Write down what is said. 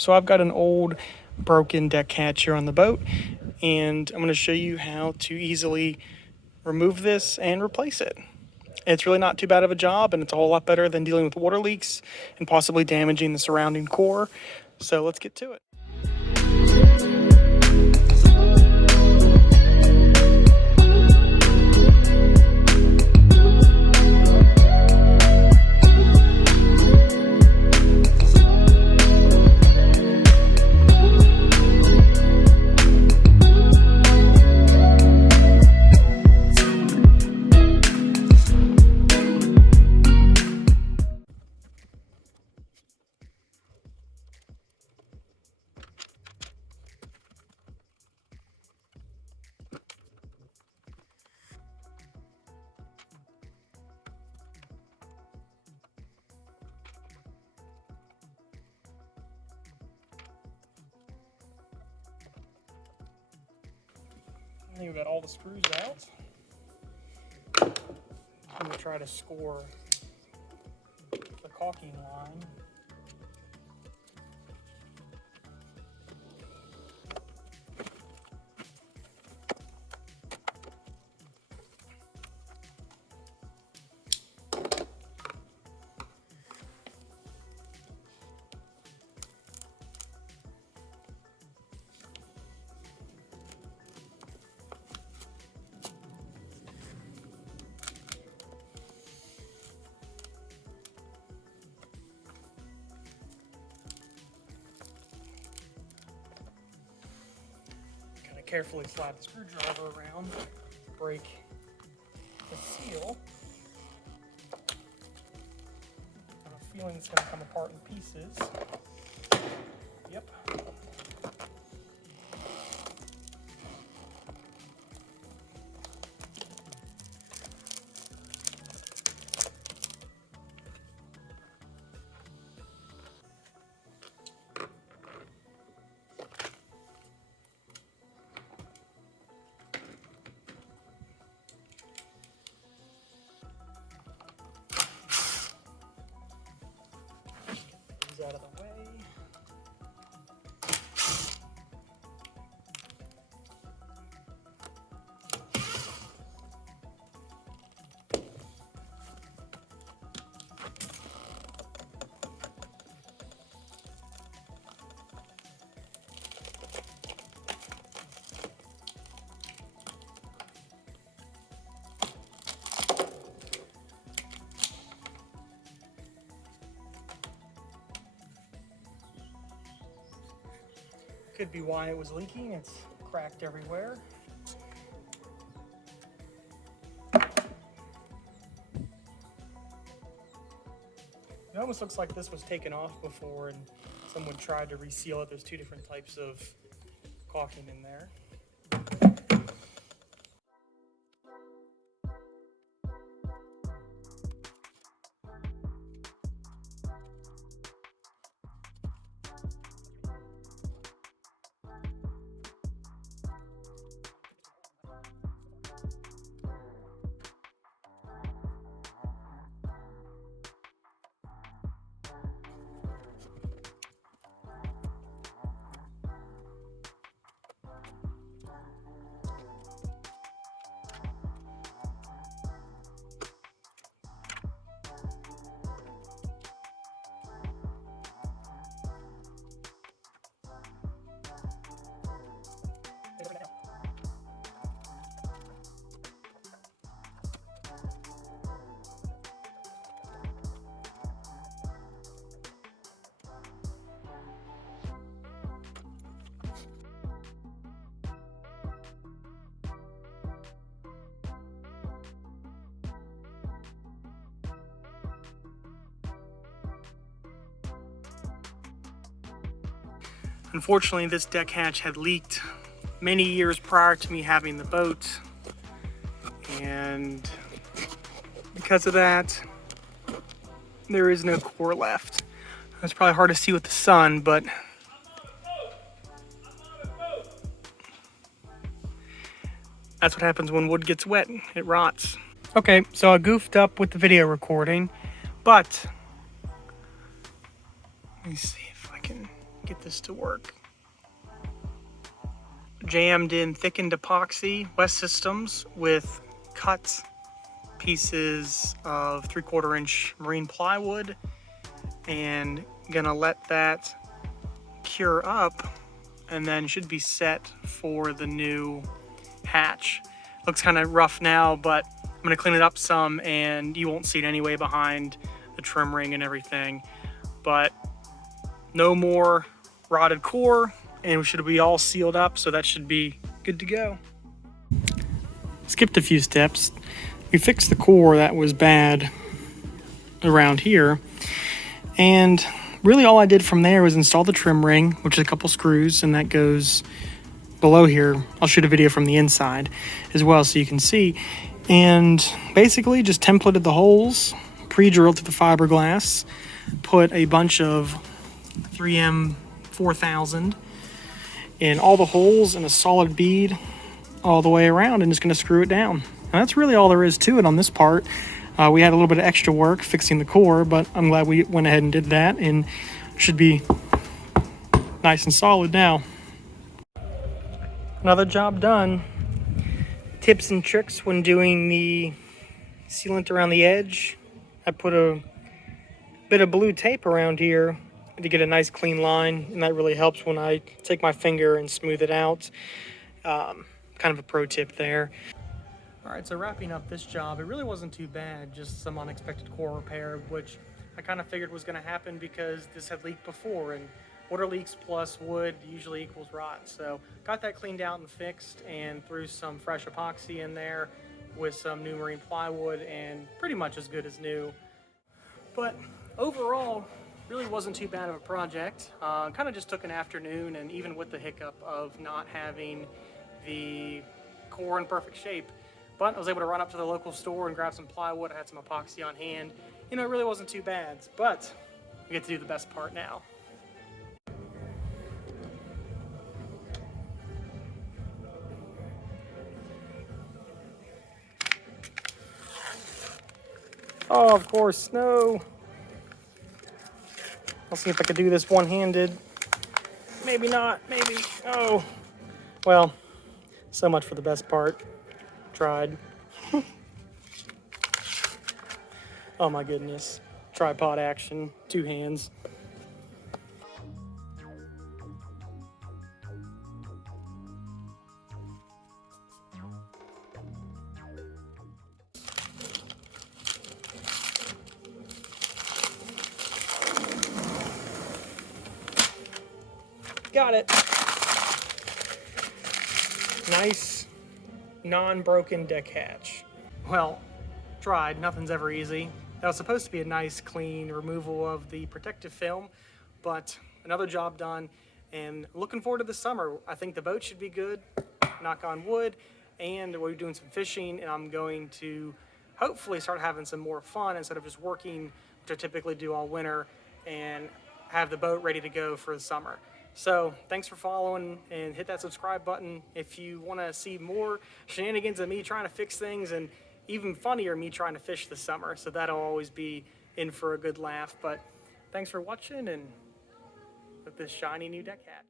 So I've got an old broken deck hatch here on the boat, and I'm going to show you how to easily remove this and replace it. It's really not too bad of a job, and it's a whole lot better than dealing with water leaks and possibly damaging the surrounding core. So let's get to it. I think we've got all the screws out. I'm going to try to score the caulking line. Carefully slide the screwdriver around, break the seal. I have a feeling it's going to come apart in pieces. Yep. Out of the way. Could be why it was leaking. It's cracked everywhere. It almost looks like this was taken off before and someone tried to reseal it. There's two different types of caulking in there. Unfortunately, this deck hatch had leaked many years prior to me having the boat, and because of that, there is no core left. It's probably hard to see with the sun, but that's what happens when wood gets wet. It rots. Okay, so I goofed up with the video recording, but let me see if I can get this to work. Jammed in thickened epoxy West Systems with cut pieces of 3/4 inch marine plywood, and gonna let that cure up and then should be set for the new hatch. Looks kind of rough now, but I'm gonna clean it up some and you won't see it anyway behind the trim ring and everything. But no more rotted core, and we should be all sealed up, so that should be good to go. Skipped a few steps. We fixed the core that was bad around here, and really all I did from there was install the trim ring, which is a couple screws, and that goes below here. I'll shoot a video from the inside as well so you can see. And basically just templated the holes, pre-drilled to the fiberglass, put a bunch of 3M 4000 in all the holes and a solid bead all the way around, and just going to screw it down. And that's really all there is to it on this part. We had a little bit of extra work fixing the core, but I'm glad we went ahead and did that, and should be nice and solid now. Another job done. Tips and tricks when doing the sealant around the edge. I put a bit of blue tape around here to get a nice clean line, and that really helps when I take my finger and smooth it out. Kind of a pro tip there. All right, so wrapping up this job, it really wasn't too bad, just some unexpected core repair, which I kind of figured was going to happen because this had leaked before, and water leaks plus wood usually equals rot. So got that cleaned out and fixed, and threw some fresh epoxy in there with some new marine plywood, and pretty much as good as new. But overall, really wasn't too bad of a project. Kind of just took an afternoon, and even with the hiccup of not having the core in perfect shape, but I was able to run up to the local store and grab some plywood. I had some epoxy on hand. You know, it really wasn't too bad, but we get to do the best part now. Oh, of course, no. I'll see if I could do this one-handed. Maybe not, maybe. Oh, well, so much for the best part. Tried. Oh my goodness. Tripod action, 2 hands. Got it. Nice, non-broken deck hatch. Well, tried. Nothing's ever easy. That was supposed to be a nice, clean removal of the protective film, but another job done, and looking forward to the summer. I think the boat should be good, knock on wood, and we're doing some fishing, and I'm going to hopefully start having some more fun instead of just working, which I typically do all winter, and have the boat ready to go for the summer. So thanks for following, and hit that subscribe button if you want to see more shenanigans of me trying to fix things, and even funnier me trying to fish this summer. So that'll always be in for a good laugh. But thanks for watching, and with this shiny new deck hat.